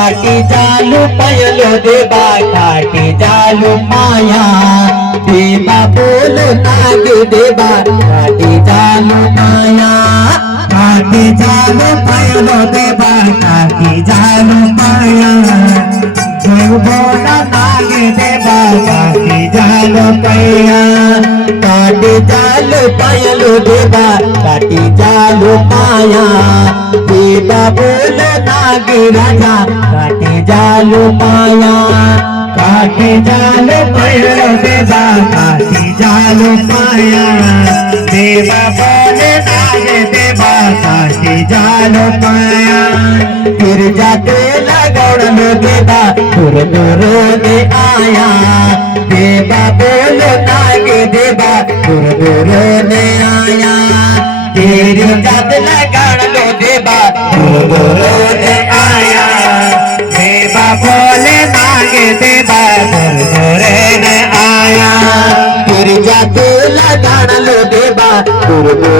काटी जालू पयलो देवा काटी जालू माया देवा बोलो नाग देवा काटी जालू माया काटी जालू पयलो देवा काटी जालू माया बोला नाग देवा काटी जालू पैया काटी जालू पयलो देवा काटी जालू माया देवा बोलो नाग राजा काटी जालू माया काटी जालू पयलो देवा काटी जालू माया देवा बोले नाग देवा काटी जालू माया फिर जाके लगौड़लो देवा दूर दूर ने आया देवा बोलो नाग देवा दूर दूर ने आया तेरी जात लगौड़लो देवा दूर दूर ने आया देवा बोले नाग देवा दूर दूर ने आया तेरी जात लगौड़लो देवा दूर दूर